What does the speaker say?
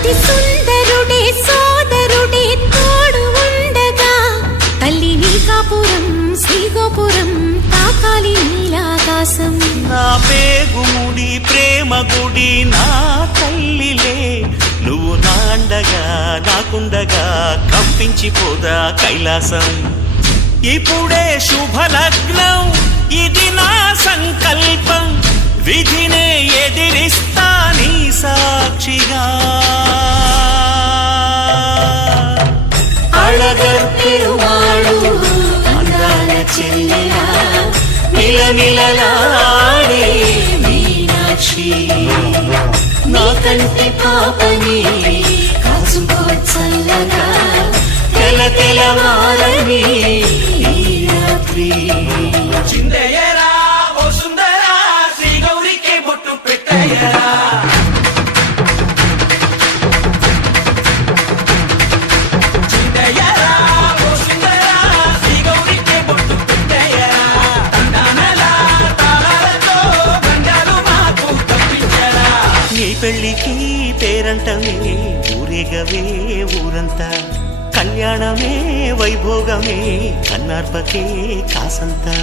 అతి సుందరుడే సోదరుడే తోడు ఉండగా తల్లి నీ కాపురం శ్రీగోపురం తాకాలి నీలాకాశం. నా పేగుముడి ప్రేమ గుడి నా తల్లిలే, నువ్వు నాండగా నాకుండగా కంపించిపోదా కైలాసం. ఇప్పుడే శుభలగ్నం ఇది నా సంకల్పం, విధినే ఎదిరిస్తా నీ సాక్షిగా. అళగర్ పెరుమాళు అందాల చెల్లెలా మిలమిలలాడే మీనాక్షి, నా కంటి పాపని కాచుకో చల్లగా తెల తెలవారని ఈ రాత్రి. చిందయ్యరా ఓ సుందరా శ్రీ గౌరికి బొట్టు పెట్టయ్యరా. చిందయ్యరా ఓ సుందరా శ్రీ గౌరికి బొట్టు పెట్టయ్యరా. తండానలా తాళాలతో గండాలు మాకు తప్పించరా. నీ పెళ్ళికి పేరంటమే ఊరేగవే ఊరంతా, కళ్యాణమే వైభోగమే కన్నార్పకే కాసంతా.